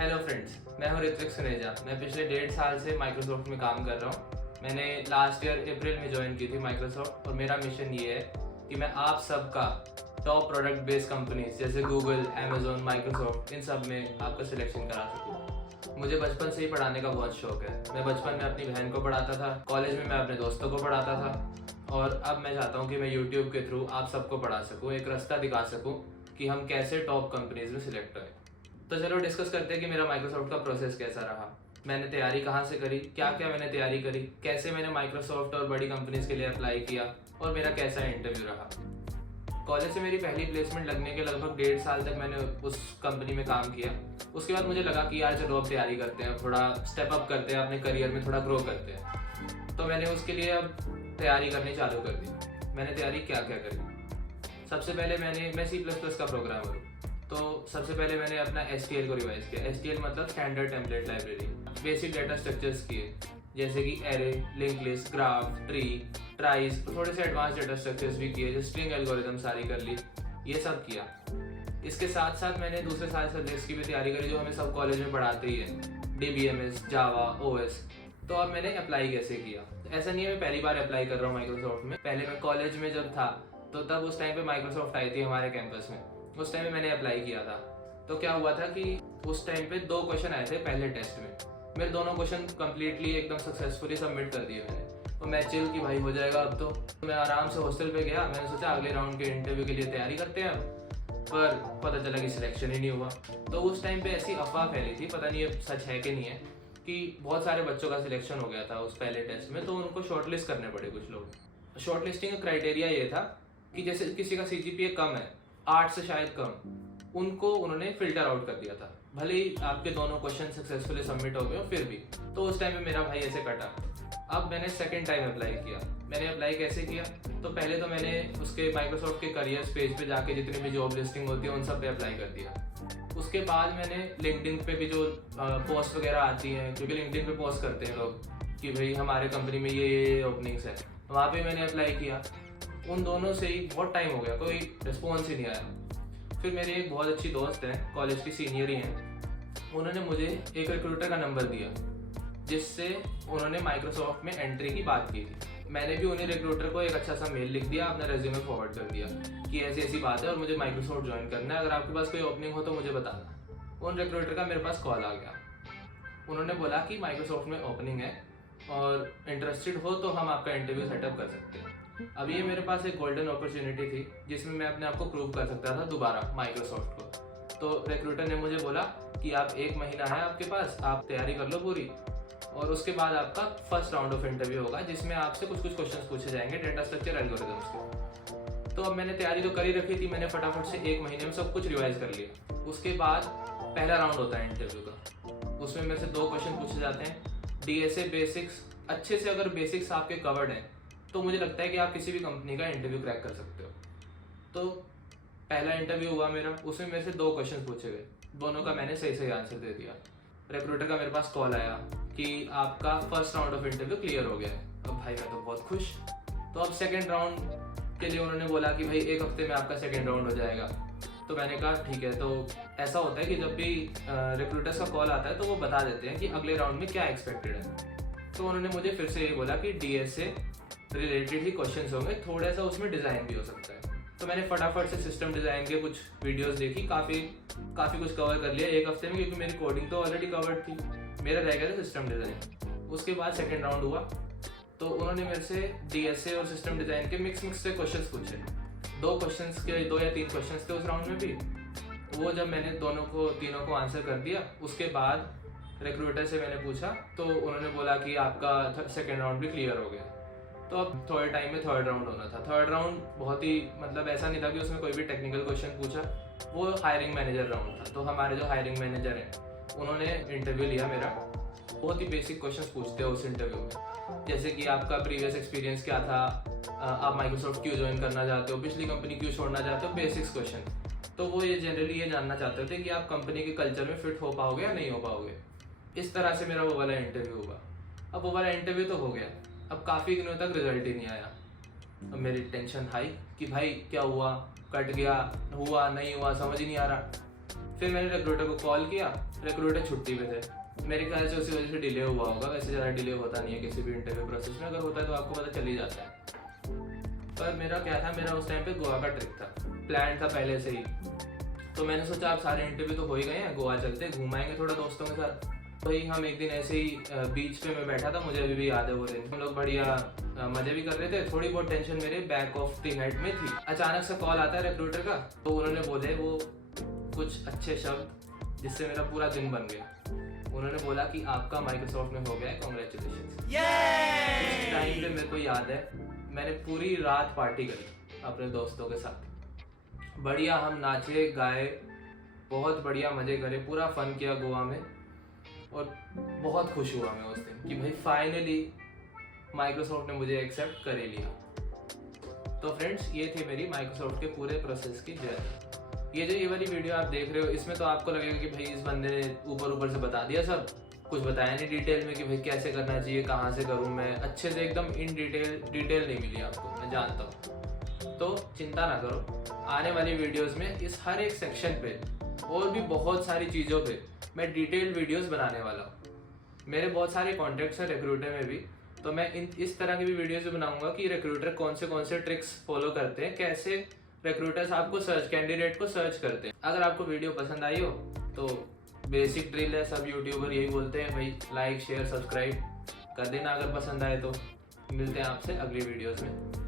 Hello friends, मैं हूं ऋत्विक सुनेजा। मैं पिछले 1.5 साल से माइक्रोसॉफ्ट में काम कर रहा हूं। मैंने लास्ट ईयर अप्रैल में ज्वाइन की थी माइक्रोसॉफ्ट और मेरा मिशन ये है कि मैं आप सबका टॉप प्रोडक्ट बेस्ड कंपनीज जैसे गूगल, अमेजोन, माइक्रोसॉफ्ट इन सब में आपका सिलेक्शन करा सकूँ। मुझे बचपन से ही पढ़ाने का बहुत शौक है। मैं बचपन में अपनी बहन को पढ़ाता था, कॉलेज में मैं अपने दोस्तों को पढ़ाता था और अब मैं चाहता हूँ कि मैं यूट्यूब के थ्रू आप सबको पढ़ा सकूँ, एक रास्ता दिखा सकूँ कि हम कैसे टॉप कंपनीज में सिलेक्ट हुए। तो चलो डिस्कस करते हैं कि मेरा माइक्रोसॉफ्ट का प्रोसेस कैसा रहा। मैंने तैयारी कहाँ से करी, क्या क्या मैंने तैयारी करी, कैसे मैंने माइक्रोसॉफ्ट और बड़ी कंपनीज के लिए अप्लाई किया और मेरा कैसा इंटरव्यू रहा। कॉलेज से मेरी पहली प्लेसमेंट लगने के लगभग 1.5 साल तक मैंने उस कंपनी में काम किया। उसके बाद मुझे लगा कि यार चलो अब तैयारी करते हैं, थोड़ा स्टेप अप करते हैं, अपने करियर में थोड़ा ग्रो करते हैं। तो मैंने उसके लिए अब तैयारी करनी चालू कर दी। मैंने तैयारी क्या क्या करी। सबसे पहले मैं C++ का प्रोग्रामर हूँ, तो सबसे पहले मैंने अपना STL को रिवाइज किया। STL मतलब standard template library. Basic data structures किए जैसे कि array, link list, graph, tree, tries, थोड़े से एडवांस डेटा स्ट्रक्चर्स भी किए, जैसे स्ट्रिंग एल्गोरिथम सारी कर ली, ये सब किया। इसके साथ साथ मैंने दूसरे सारे सब्जेक्ट्स की भी तैयारी करी जो हमें सब कॉलेज में पढ़ाते ही है, DBMS, जावा, OS। तो अब मैंने अप्लाई कैसे किया। ऐसा नहीं है मैं पहली बार अप्लाई कर रहा हूँ माइक्रोसॉफ्ट में। पहले मैं कॉलेज में जब था तो तब उस टाइम पे माइक्रोसॉफ्ट आई थी हमारे कैंपस में, उस टाइम में मैंने अप्लाई किया था। तो क्या हुआ था कि उस टाइम पे 2 क्वेश्चन आए थे पहले टेस्ट में। मेरे दोनों क्वेश्चन कंप्लीटली एकदम सक्सेसफुली सबमिट कर दिए मैंने। तो मैं चिल कि भाई हो जाएगा अब तो मैं आराम से हॉस्टल पे गया। मैंने सोचा अगले राउंड के इंटरव्यू के लिए तैयारी करते हैं, पर पता चला कि सिलेक्शन ही नहीं हुआ। तो उस टाइम पे ऐसी अफवाह फैली थी, पता नहीं ये सच है कि नहीं है, कि बहुत सारे बच्चों का सिलेक्शन हो गया था उस पहले टेस्ट में, तो उनको शॉर्टलिस्ट करने पड़े कुछ लोग। शॉर्टलिस्टिंग का क्राइटेरिया ये था कि जैसे किसी का CGPA कम है, 8 से शायद कम, उनको उन्होंने फिल्टर आउट कर दिया था। भले ही आपके दोनों क्वेश्चन सक्सेसफुली सबमिट हो गए हो फिर भी। तो उस टाइम में मेरा भाई ऐसे कटा। अब मैंने सेकंड टाइम अप्लाई किया। मैंने अप्लाई कैसे किया, तो पहले तो मैंने उसके माइक्रोसॉफ्ट के करियर पेज पे जाके जितनी भी जॉब लिस्टिंग होती है उन सब पे अप्लाई कर दिया। उसके बाद मैंने लिंक्डइन पे भी जो पोस्ट वगैरह आती हैं, क्योंकि लिंक्डइन पे पोस्ट करते हैं लोग कि भाई हमारे कंपनी में ये ओपनिंग्स है, वहाँ पे मैंने अप्लाई किया। उन दोनों से ही बहुत टाइम हो गया, कोई रिस्पॉन्स ही नहीं आया। फिर मेरी एक बहुत अच्छी दोस्त है, कॉलेज की सीनियर ही हैं, उन्होंने मुझे एक रिक्रूटर का नंबर दिया जिससे उन्होंने माइक्रोसॉफ्ट में एंट्री की बात की थी। मैंने भी उन्हें रिक्रूटर को एक अच्छा सा मेल लिख दिया, अपना रेज्यूमे फॉरवर्ड कर दिया कि ऐसी ऐसी बात है और मुझे माइक्रोसॉफ्ट ज्वाइन करना है, अगर आपके पास कोई ओपनिंग हो तो मुझे बताना। उन रिक्रूटर का मेरे पास कॉल आ गया। उन्होंने बोला कि माइक्रोसॉफ्ट में ओपनिंग है और इंटरेस्टेड हो तो हम आपका इंटरव्यू सेटअप कर सकते हैं। अब ये मेरे पास एक गोल्डन अपॉर्चुनिटी थी जिसमें मैं अपने आप को प्रूव कर सकता था दोबारा माइक्रोसॉफ्ट को। तो रिक्रूटर ने मुझे बोला कि आप 1 महीना है आपके पास, आप तैयारी कर लो पूरी, और उसके बाद आपका फर्स्ट राउंड ऑफ इंटरव्यू होगा जिसमें आपसे कुछ क्वेश्चंस पूछे जाएंगे डेटा स्ट्रक्चर एल्गोरिथम्स के। तो अब मैंने तैयारी तो कर ही रखी थी, मैंने फटाफट से 1 महीने में सब कुछ रिवाइज कर लिया। उसके बाद पहला राउंड होता है इंटरव्यू का। उसमें मेरे से 2 क्वेश्चन पूछे जाते हैं, DSA बेसिक्स। अच्छे से अगर बेसिक्स आपके कवर्ड हैं तो मुझे लगता है कि आप किसी भी कंपनी का इंटरव्यू क्रैक कर सकते हो। तो पहला इंटरव्यू हुआ मेरा, उसमें मेरे से 2 क्वेश्चन पूछे गए, दोनों का मैंने सही सही आंसर दे दिया। रिक्रूटर का मेरे पास कॉल आया कि आपका first round of interview clear हो गया है। अब भाई मैं तो बहुत खुश। तो अब सेकेंड राउंड के लिए उन्होंने बोला कि भाई 1 हफ्ते में आपका सेकेंड राउंड हो जाएगा। तो मैंने कहा ठीक है। तो ऐसा होता है कि जब भी रिक्रूटर्स का कॉल आता है तो वो बता देते हैं कि अगले राउंड में क्या एक्सपेक्टेड है। तो उन्होंने मुझे फिर से ये बोला कि DSA रिलेटेड ही क्वेश्चंस होंगे, थोड़ा सा उसमें डिज़ाइन भी हो सकता है। तो मैंने फटाफट से सिस्टम डिज़ाइन के कुछ वीडियोस देखी, काफ़ी कुछ कवर कर लिया 1 हफ्ते में, क्योंकि मेरी कोडिंग तो ऑलरेडी कवर्ड थी, मेरा रह गया था सिस्टम डिज़ाइन। उसके बाद सेकेंड राउंड हुआ तो उन्होंने मेरे से DSA और सिस्टम डिज़ाइन के मिक्स से क्वेश्चंस पूछे। 2 क्वेश्चंस के 2 या 3 क्वेश्चंस थे उस राउंड में भी। वो जब मैंने तीनों को आंसर कर दिया, उसके बाद रिक्रूटर से मैंने पूछा तो उन्होंने बोला कि आपका सेकेंड राउंड भी क्लियर हो गया। तो अब थोड़े टाइम में थर्ड राउंड होना था। थर्ड राउंड बहुत ही ऐसा नहीं था कि उसमें कोई भी टेक्निकल क्वेश्चन पूछा, वो हायरिंग मैनेजर राउंड था। तो हमारे जो हायरिंग मैनेजर हैं उन्होंने इंटरव्यू लिया मेरा। बहुत ही बेसिक क्वेश्चंस पूछते हैं उस इंटरव्यू में, जैसे कि आपका प्रीवियस एक्सपीरियंस क्या था, आप माइक्रोसॉफ्ट क्यों ज्वाइन करना चाहते हो, पिछली कंपनी क्यों छोड़ना चाहते हो, बेसिक्स क्वेश्चन। तो वो ये जनरली ये जानना चाहते थे कि आप कंपनी के कल्चर में फिट हो पाओगे या नहीं हो पाओगे। इस तरह से मेरा वो वाला इंटरव्यू हुआ। अब वो वाला इंटरव्यू तो हो गया, अब काफ़ी दिनों तक रिजल्ट ही नहीं आया। अब मेरी टेंशन हाई कि भाई क्या हुआ, कट गया, हुआ नहीं हुआ, समझ ही नहीं आ रहा। फिर मैंने रिक्रूटर को कॉल किया रिक्रूटर छुट्टी पे थे, मेरे ख्याल से उसी वजह से डिले हुआ होगा। वैसे ज़्यादा डिले होता नहीं है किसी भी इंटरव्यू प्रोसेस में, अगर होता है तो आपको पता चल ही जाता है। पर मेरा क्या था, मेरा उस टाइम पे गोवा का ट्रिप था, प्लान था पहले से ही। तो मैंने सोचा आप सारे इंटरव्यू तो हो ही गए हैं, गोवा चलते घुमाएंगे थोड़ा दोस्तों के साथ। वही हम एक दिन ऐसे ही बीच पे मैं बैठा था, मुझे अभी भी याद है वो दिन। हम लोग बढ़िया मजे भी कर रहे थे, थोड़ी बहुत टेंशन मेरे बैक ऑफ द हेड में थी। अचानक से कॉल आता है रिक्रूटर का, तो उन्होंने बोले वो कुछ अच्छे शब्द जिससे मेरा पूरा दिन बन गया। उन्होंने बोला कि आपका माइक्रोसॉफ्ट में हो गया है, कॉन्ग्रेचुलेशन। उस टाइम पे मेरे को याद है मैंने पूरी रात पार्टी करी अपने दोस्तों के साथ, बढ़िया हम नाचे गाए, बहुत बढ़िया मजे करे, पूरा फन किया गोवा में। और बहुत खुश हुआ मैं उस दिन कि भाई फाइनली माइक्रोसॉफ्ट ने मुझे एक्सेप्ट कर ही लिया। तो फ्रेंड्स, ये थी मेरी माइक्रोसॉफ्ट के पूरे प्रोसेस की जर्नी। ये वाली वीडियो आप देख रहे हो, इसमें तो आपको लगेगा कि भाई इस बंदे ने ऊपर से बता दिया सब कुछ, बताया नहीं डिटेल में कि भाई कैसे करना चाहिए, कहाँ से करूँ मैं, अच्छे से एकदम इन डिटेल नहीं मिली आपको, मैं जानता हूँ। तो चिंता ना करो, आने वाली वीडियोस में इस हर एक सेक्शन पे और भी बहुत सारी चीज़ों पे मैं डिटेल वीडियोस बनाने वाला हूँ। मेरे बहुत सारे कॉन्टैक्ट्स हैं रिक्रूटर में भी, तो मैं इस तरह की भी वीडियोस बनाऊंगा कि रिक्रूटर कौन से ट्रिक्स फॉलो करते हैं, कैसे रिक्रूटर्स आपको कैंडिडेट को सर्च करते हैं। अगर आपको वीडियो पसंद आई हो तो बेसिक ड्रिल है, सब यूट्यूबर यही बोलते हैं भाई, लाइक शेयर सब्सक्राइब कर देना अगर पसंद आए तो। मिलते हैं आपसे अगली वीडियोस में।